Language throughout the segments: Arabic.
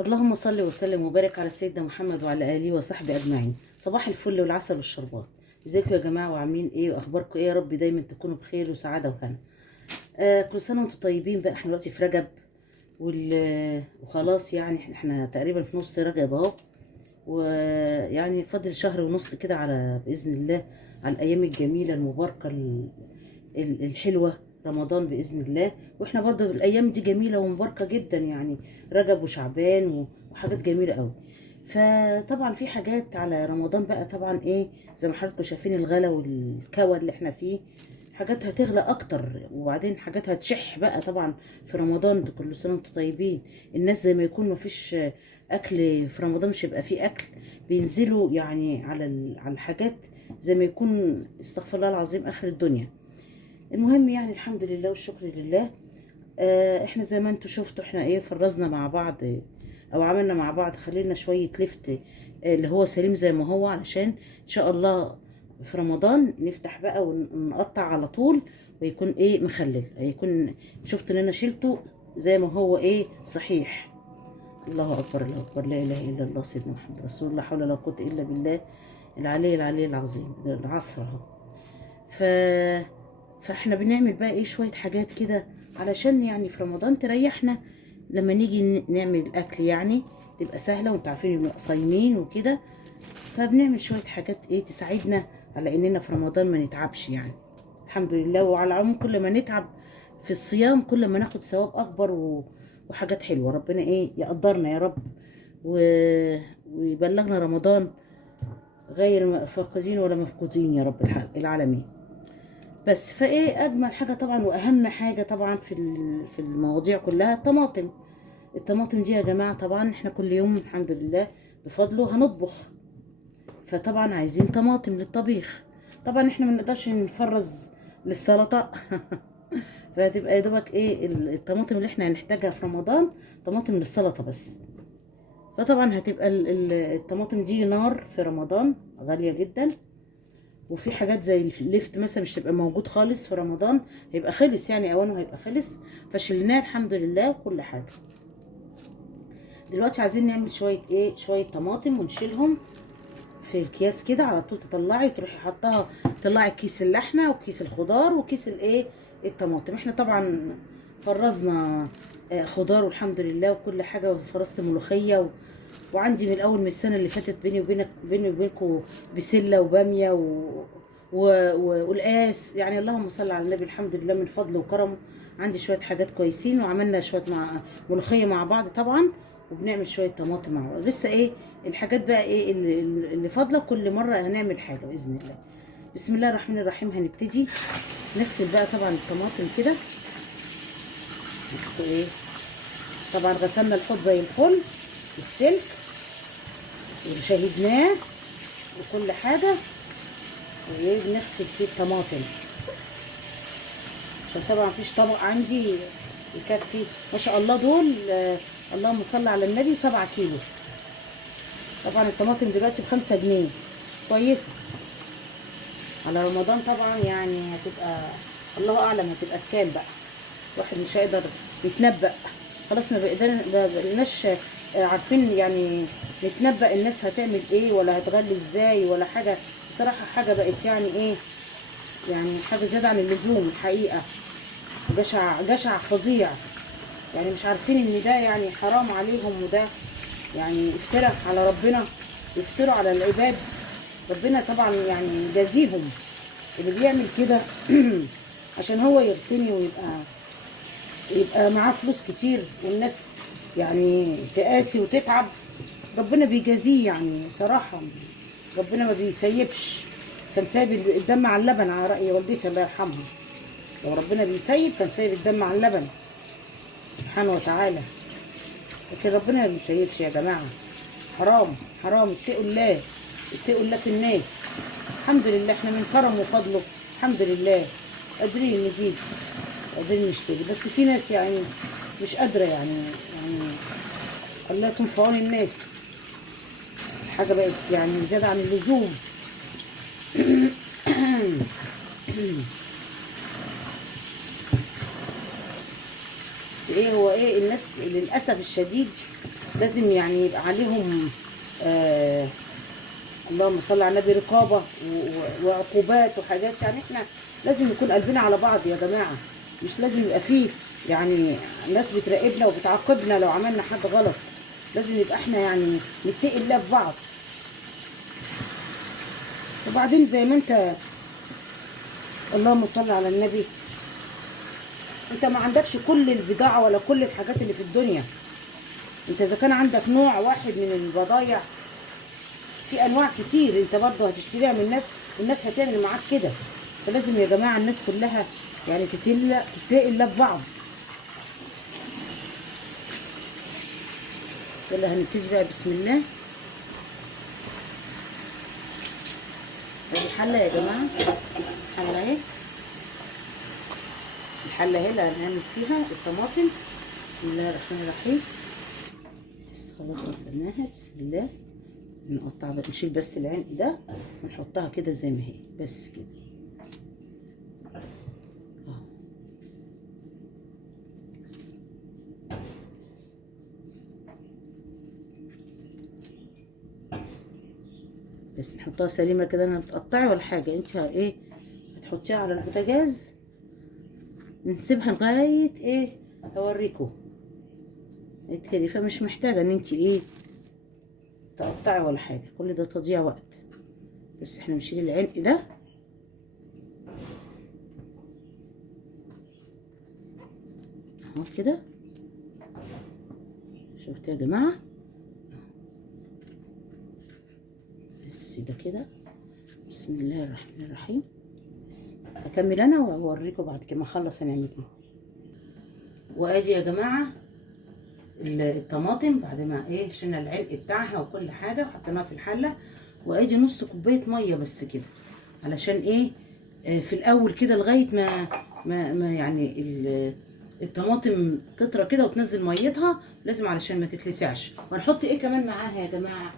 اللهم صل وسلم وبارك على سيدنا محمد وعلى اله وصحبه اجمعين. صباح الفل والعسل والشربات. ازيكم يا جماعه وعاملين ايه واخباركم ايه؟ يا رب دايما تكونوا بخير وسعاده وهنا. كل سنه وانتم طيبين. بقى احنا دلوقتي في رجب وخلاص، يعني احنا تقريبا في نص رجب اهو، ويعني فاضل شهر ونص كده على باذن الله على الايام الجميله المباركه الحلوه، رمضان باذن الله. واحنا برضه الايام دي جميله ومباركه جدا، يعني رجب وشعبان وحاجات جميله قوي. فطبعا في حاجات على رمضان بقى، طبعا ايه زي ما حضراتكم شايفين الغلا والكوى اللي احنا فيه، حاجات هتغلى اكتر، وبعدين حاجات هتشح بقى طبعا في رمضان. ده كل سنه وانتم طيبين. الناس زي ما يكون مفيش اكل في رمضان، مش هيبقى فيه اكل، بينزلوا يعني على الحاجات زي ما يكون استغفر الله العظيم اخر الدنيا. المهم يعني الحمد لله والشكر لله. احنا زي ما انتوا شفتوا احنا ايه فرزنا مع بعض، او عملنا مع بعض خلينا شوية لفت، اللي هو سليم زي ما هو، علشان ان شاء الله في رمضان نفتح بقى ونقطع على طول، ويكون ايه مخلل، هيكون شفت ان انا شلته زي ما هو ايه صحيح. الله اكبر الله اكبر، لا اله الا الله سيدنا محمد رسول الله، لا حول ولا قوه الا بالله العلي العظيم. العصر اهو. ف فاحنا بنعمل بقى ايه شويه حاجات كده علشان يعني في رمضان تريحنا، لما نيجي نعمل الاكل يعني تبقى سهله، وانتوا عارفين بنبقى صايمين وكده. فبنعمل شويه حاجات ايه تساعدنا على اننا في رمضان ما نتعبش يعني. الحمد لله. وعلى العموم كل ما نتعب في الصيام كل ما ناخد ثواب اكبر وحاجات حلوه. ربنا ايه يقدرنا يا رب و... ويبلغنا رمضان غير فاقدين ولا مفقودين يا رب العالمين. بس فايه اجمل حاجه طبعا واهم حاجه طبعا في المواضيع كلها الطماطم. الطماطم دي يا جماعه طبعا احنا كل يوم الحمد لله بفضله هنطبخ، فطبعا عايزين طماطم للطبيخ. طبعا احنا ما نقدرش نفرز للسلطه فهتبقى يا دوبك ايه الطماطم اللي احنا هنحتاجها في رمضان طماطم للسلطه بس. فطبعا هتبقى الطماطم دي نار في رمضان غاليه جدا. وفي حاجات زي اللفت مثلا مش هتبقى موجود خالص في رمضان، هيبقى خلص يعني اوانه هيبقى خلص، فشلناه الحمد لله وكل حاجه. دلوقتي عايزين نعمل شويه ايه شويه طماطم ونشيلهم في الكياس كده على طول، تطلعي تروحي حطها، تطلعي كيس اللحمه وكيس الخضار وكيس الايه الطماطم. احنا طبعا فرزنا خضار والحمد لله وكل حاجه، وفرزت ملوخيه وعندي من اول من السنه اللي فاتت بيني وبينكم بسله وباميه والقاس، يعني اللهم صل على النبي. الحمد لله من فضله وكرمه عندي شويه حاجات كويسين، وعملنا شويه ملوخيه مع بعض طبعا، وبنعمل شويه طماطم مع بعض. لسه ايه الحاجات بقى ايه اللي فاضله، كل مره هنعمل حاجه باذن الله. بسم الله الرحمن الرحيم. هنبتدي نغسل بقى طبعا الطماطم كده. ايه طبعا غسلنا الحوض زي الفل بالسلك وشهدناه وكل حاجه، وبنغسل فيه الطماطم عشان طبعا مفيش طبق عندي يكفي. ما شاء الله دول اللهم صل على النبي 7 كيلو. طبعا الطماطم دلوقتي ب5 جنيه، كويسه على رمضان طبعا، يعني هتبقى الله اعلم هتبقى بكام بقى، الواحد مش هيقدر يتنبأ. خلاص ما بقيناش عارفين يعني نتنبأ الناس هتعمل ايه ولا هتغلي ازاي ولا حاجه. بصراحه حاجه بقت يعني ايه، يعني حاجه زياده عن اللزوم الحقيقه، جشع فظيع. يعني مش عارفين ان ده يعني حرام عليهم، وده يعني افتراء على ربنا، يفتروا على العباد. ربنا طبعا يعني يجازيهم اللي بيعمل كده عشان هو يغتني ويبقى معاه فلوس كتير، والناس يعني تقاسي وتتعب. ربنا بيجازيه يعني صراحة، ربنا ما بيسيبش. كان سايب الدم على اللبن على رأي والدتي الله يرحمها، لو ربنا بيسيب كان سايب الدم على اللبن سبحانه وتعالى، لكن ربنا ما بيسيبش يا جماعة. حرام حرام، اتقوا الله، اتقوا الله في الناس. الحمد لله احنا من كرم وفضله الحمد لله قادرين نجيب، قادرين نشتري، بس في ناس يعني مش قادرة يعني الله يكون في عون الناس. الحاجة بقت يعني زيادة عن اللزوم ايه هو ايه الناس للأسف الشديد لازم يعني يبقى عليهم اللهم صل على النبي رقابه وعقوبات وحاجات. يعني احنا لازم يكون قلبنا على بعض يا جماعه، مش لازم يبقى فيه يعني ناس بتراقبنا وبتعاقبنا لو عملنا حاجه غلط. لازم يبقى احنا يعني نتقي الله في بعض. وبعدين زي ما انت اللهم صل على النبي، انت ما عندكش كل البضاعه ولا كل الحاجات اللي في الدنيا. انت اذا كان عندك نوع واحد من البضايع، في انواع كتير انت برضه هتشتريها من الناس، والناس هتعمل معاك كده. فلازم يا جماعه الناس كلها يعني تتقي الله في بعض. يلا هنبتدي بقى بسم الله. ادي حله يا جماعه، حله اهي، الحله اهي اللي هنعمل فيها الطماطم. بسم الله الرحمن الرحيم. بس خلاص غسلناها. بسم الله. نقطع بقى، نشيل بس العنق ده ونحطها كده زي ما هي بس كده اهو. بس نحطها سليمه كده، انا بتقطعي ولا حاجه، انت ايه هتحطيها على البوتاجاز، نسيبها لغايه ايه هوريكم يتهري. فمش محتاجه ان انت ايه تقطعي ولا حاجه، كل ده تضييع وقت. بس احنا نشيل العنق ده اهو كده. شفتوا يا جماعه؟ بس ده كده. بسم الله الرحمن الرحيم. بس هكمل انا واوريكم بعد كده ما اخلص هنعمل ايه. وادي يا جماعه الطماطم بعد ما ايه شلنا العلق بتاعها وكل حاجه وحطيناها في الحله. وادي نص كوبايه ميه بس كده، علشان ايه في الاول كده لغايه ما يعني الطماطم تطرى كده وتنزل ميتها، لازم علشان ما تتلسعش. وهنحط ايه كمان معاها يا جماعه؟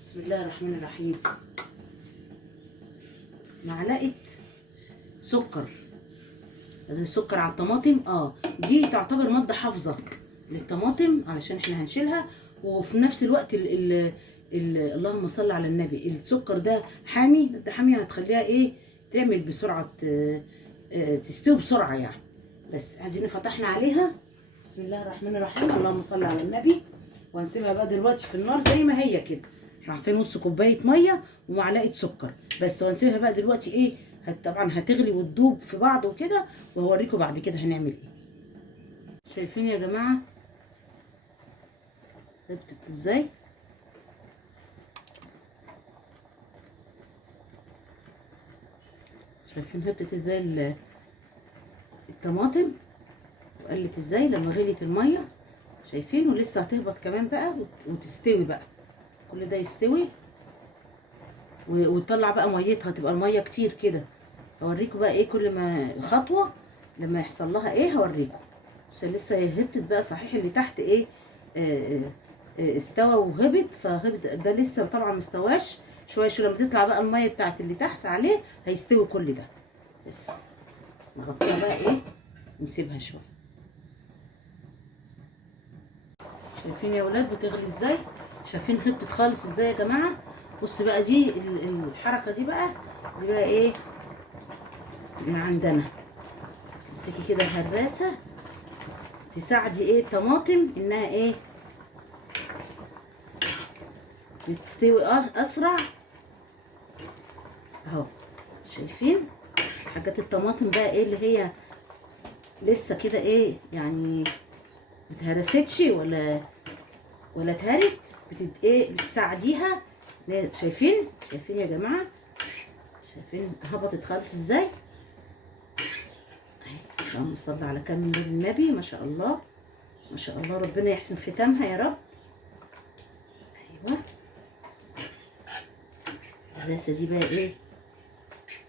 بسم الله الرحمن الرحيم. معلقه سكر. السكر على الطماطم دي تعتبر ماده حافظه للطماطم علشان احنا هنشيلها. وفي نفس الوقت اللهم صل على النبي، السكر ده حامي، ده حامي، هتخليها ايه تعمل بسرعه، تستوي بسرعه يعني. بس عايزين فتحنا عليها. بسم الله الرحمن الرحيم. اللهم صل على النبي. وهنسيبها بقى دلوقتي في النار زي ما هي كده. احنا حاطين نص كوبايه ميه ومعلقه سكر بس. وهنسيبها بقى دلوقتي ايه طبعا هتغلي وتدوب في بعض وكده، وهوريكم بعد كده هنعمل ايه. شايفين يا جماعه هبطت ازاي؟ شايفين هبطت ازاي الطماطم وقلت ازاي لما غليت الميه؟ شايفين؟ ولسه هتهبط كمان بقى وتستوي بقى، كل ده يستوي وتطلع بقى ميتها، تبقى الميه كتير كده. هوريكم بقى ايه كل ما خطوه لما يحصل لها ايه هوريكم. بس لسه هبطت بقى صحيح، اللي تحت ايه استوى وهبط، فهبط ده لسه طبعا مستواش شويه شويه. لما تطلع بقى الميه بتاعت اللي تحت عليه هيستوي كل ده. بس نغطيها بقى ايه ونسيبها شويه. شايفين يا ولاد بتغلي ازاي؟ شايفين هبطت خالص ازاي يا جماعه؟ بص بقى دي الحركه دي بقى ايه من عندنا. امسكي كده الهراسه تساعدي ايه الطماطم انها ايه تستوي اسرع اهو. شايفين حاجات الطماطم بقى ايه اللي هي لسه كده ايه يعني متهرستش ولا اتهرت، ايه بتساعديها. شايفين يا جماعه؟ شايفين هبطت خالص ازاي؟ اللهم صل على كامل نور النبي. ما شاء الله ما شاء الله، ربنا يحسن ختامها يا رب. ايوه الراسه دي بقى ايه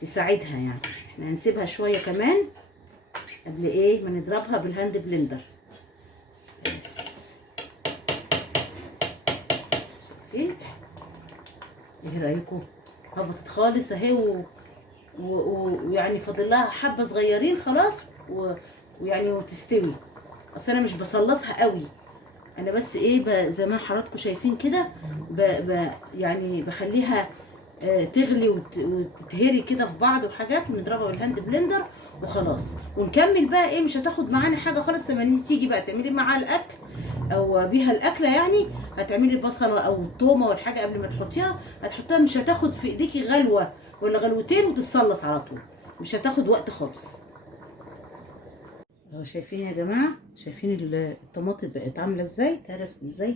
تساعدها يعني. احنا هنسيبها شويه كمان قبل ايه ما نضربها بالهاند بلندر. بس شايفين؟ ايه رايكم؟ هبطت خالص اهي ويعني فاضل لها حبه صغيرين خلاص ويعني وتستوي. اصل انا مش بصلصها قوي انا بس ايه زي ما حضراتكم شايفين كده يعني بخليها تغلي وتتهري كده في بعض وحاجات، ونضربها بالهاند بلندر وخلاص. ونكمل بقى ايه، مش هتاخد معانا حاجه خالص. لما تيجي بقى تعملي معاها الاكل او بيها الاكله يعني، هتعملي بصله او تومه ولا حاجه قبل ما تحطيها، هتحطها مش هتاخد في ايديكي غلوه ولا غلوتين وتتصلص على طول، مش هتاخد وقت خالص. اهو شايفين يا جماعه، شايفين الطماطم بقت عامله ازاي، كرست ازاي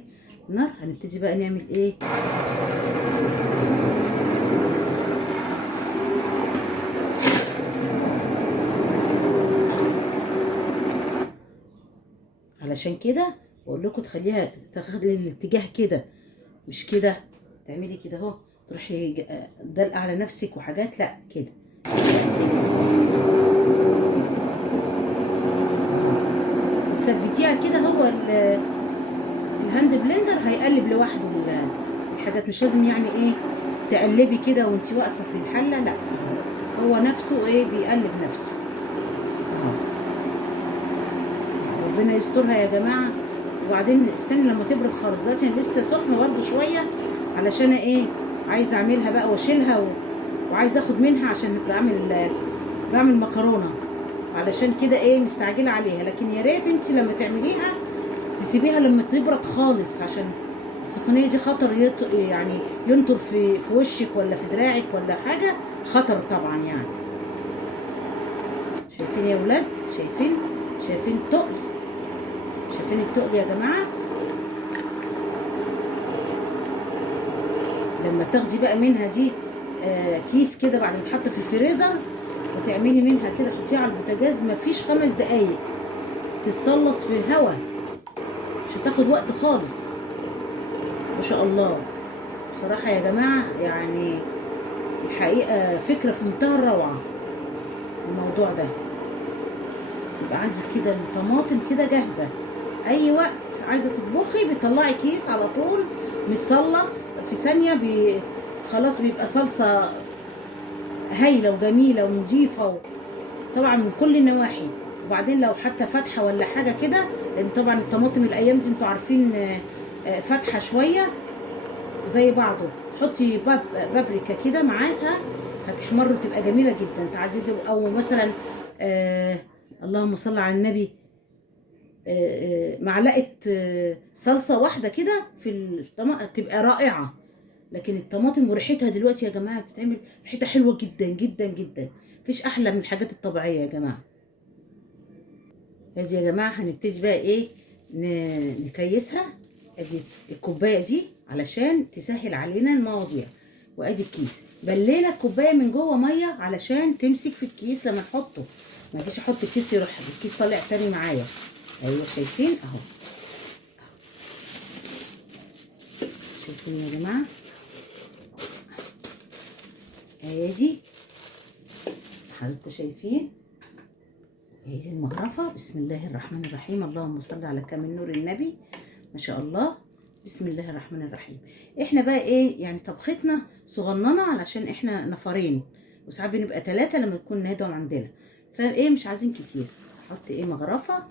النار. هنبتدي بقى نعمل ايه، علشان كده بقول لكم تخليها تاخد الاتجاه كده، مش كده تعملي كده اهو تروحي دلقه على نفسك وحاجات، لا كده. تثبتيها كده، هو الهاند بلندر هيقلب لوحده الحاجات، مش لازم يعني ايه تقلبي كده وانت واقفه في الحله، لا هو نفسه ايه بيقلب نفسه. ربنا يسترها يا جماعه. وبعدين استني لما تبرد خالص، دلوقتي لسه سخنه برده شويه، علشان ايه عايزه اعملها بقى واشيلها وعايزه اخد منها عشان بعمل مكرونه، علشان كده ايه مستعجله عليها. لكن يا ريت انت لما تعمليها تسيبيها لما تبرد خالص، عشان السخونيه دي خطر يعني ينطر في وشك ولا في دراعك ولا حاجه، خطر طبعا يعني. شايفين يا ولاد، شايفين التقل، شايفين التقل يا جماعه. لما تاخدي بقى منها دي كيس كده بعد ما تحط في الفريزر، وتعملي منها كده تحطيها على البوتاجاز، مفيش 5 دقايق تتصلص في الهوا، مش هتاخد وقت خالص. ما شاء الله بصراحه يا جماعه، يعني الحقيقه فكره في منتهى الروعه الموضوع ده. يبقى عندك كده الطماطم كده جاهزه، اي وقت عايزه تطبخي بتطلعي كيس على طول مصلص في ثانيه، خلاص بيبقى صلصه هايله وجميله ونضيفه طبعا من كل النواحي. وبعدين لو حتى فاتحه ولا حاجه كده، لان طبعا الطماطم الايام دي انتوا عارفين فاتحه شويه زي بعضه، حطي بابريكا كده معاها هتحمر وتبقى جميله جدا تعزيزي. او مثلا اللهم صل على النبي، معلقه صلصه واحده كده في الطماطم تبقى رائعه. لكن الطماطم وريحتها دلوقتي يا جماعه بتتعمل ريحتها حلوه جدا جدا جدا، مفيش احلى من الحاجات الطبيعيه يا جماعه. ادي يا جماعه هنبتدي بقى ايه نكيسها. ادي الكوبايه دي علشان تسهل علينا المواضيع، وادي الكيس بلينا الكوبايه من جوه ميه علشان تمسك في الكيس لما نحطه، ما اجيش احط الكيس يروح الكيس طالع تاني معايا. ايوه شايفين اهو، شايفين يا جماعه، ادي حضراتكم شايفين، ادي المغرفه. بسم الله الرحمن الرحيم، اللهم صل على كامل نور النبي، ما شاء الله. بسم الله الرحمن الرحيم. احنا بقى ايه يعني طبختنا صغننه علشان احنا نفرين، وساعات بنبقى 3 لما تكون نادم عندنا، فايه مش عايزين كتير. احط ايه مغرفه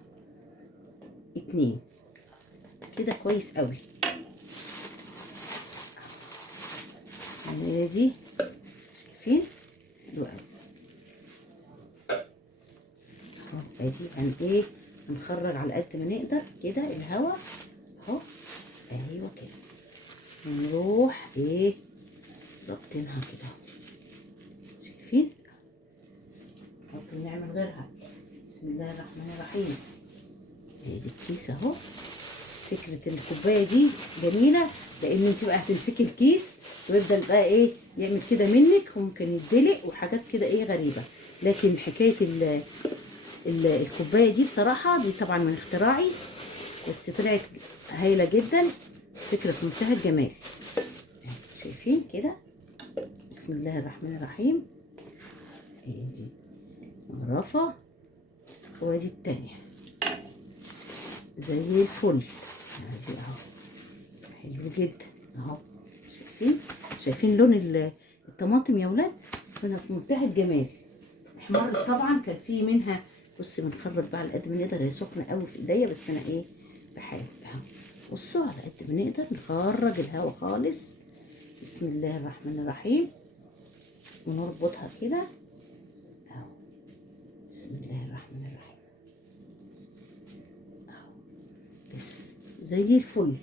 2 كده كويس قوي. العمليه دي شايفين حلوه قوي اهو. ادي ايه هنخرج على قد ما نقدر كده الهواء اهو، ايوه كده، ونروح ايه ضغطينها كده، شايفين ممكن نعمل غيرها. بسم الله الرحمن الرحيم. ادي الكيس اهو. فكره الكوبايه دي جميله، لان انت بقى هتمسكي الكيس ويفضل بقى ايه يعمل كده منك، وممكن يدلق وحاجات كده ايه غريبه. لكن حكايه الكوبايه دي بصراحه دي طبعا من اختراعي، بس طلعت هايله جدا، فكره في منتهى الجمال. شايفين كده، بسم الله الرحمن الرحيم. ادي مغرفه وادي التانية زي الفل، ادي اهو حلو جدا اهو. شايفين لون الطماطم يا ولاد، كنا في منتهى الجمال. احمرت طبعا، كان في منها بص بنخرج بقى على قد ما نقدر، هي سخنه قوي في ايديا بس انا ايه بحاول اهو. بصوا على قد ما نقدر نخرج الهواء خالص. بسم الله الرحمن الرحيم. ونربطها كده اهو. بسم الله الرحمن الرحيم اهو. بس زي الفل.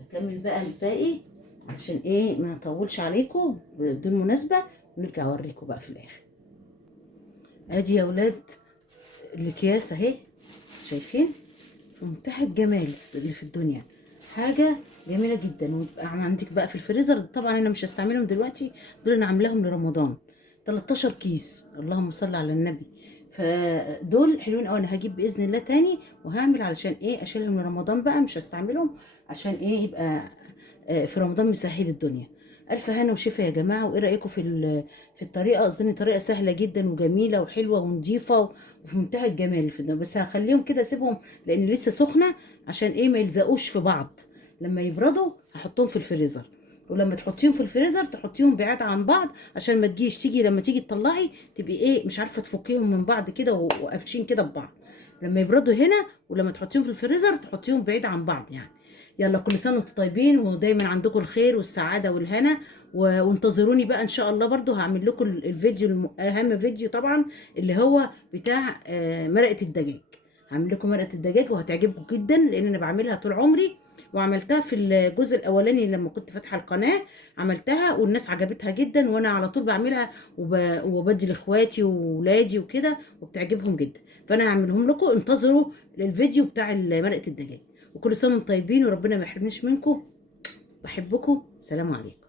هكمل بقى الباقي عشان ايه ما نطولش عليكم بدون مناسبة، ونرجع اوريكم بقى في الاخر. ادي يا ولاد الاكياس اهي، شايفين في منتهى الجمال اللي في الدنيا، حاجه جميله جدا. ويبقى عندك بقى في الفريزر. طبعا انا مش هستعملهم دلوقتي، دول انا عاملاهم لرمضان 13 كيس، اللهم صل على النبي. فدول حلوين قوي. انا هجيب باذن الله تاني وهعمل علشان ايه اشيلهم لرمضان بقى، مش هستعملهم عشان ايه يبقى في رمضان مسهل الدنيا. الف هنا وشفا يا جماعه. وايه رايكم في الطريقه؟ اظن طريقه سهله جدا وجميله وحلوه ونظيفه وفي منتهى الجمال في ده. بس هخليهم كده اسيبهم لان لسه سخنه عشان ايه ما يلزقوش في بعض. لما يبردوا هحطهم في الفريزر. ولما تحطيهم في الفريزر تحطيهم بعاد عن بعض عشان ما تيجي لما تيجي تطلعي تبقي ايه مش عارفه تفكيهم من بعض كده وقافشين كده ببعض. لما يبردوا هنا ولما تحطيهم في الفريزر تحطيهم بعيد عن بعض يعني. يلا كل سنه وانتم طيبين ودايما عندكم الخير والسعاده والهنا. وانتظروني بقى ان شاء الله. برضو هعمل لكم الفيديو اهم فيديو طبعا اللي هو بتاع مرقه الدجاج. هعمل لكم مرقه الدجاج وهتعجبكم جدا لان انا بعملها طول عمري. وعملتها في الجزء الاولاني لما كنت فاتحه القناه، عملتها والناس عجبتها جدا. وانا على طول بعملها وبدي لاخواتي وولادي وكده وبتعجبهم جدا. فانا هعملهم لكم. انتظروا الفيديو بتاع مرقه الدجاج. وكل سنه وانتم طيبين وربنا ما يحرمنيش منكم. بحبكم. سلام عليكم.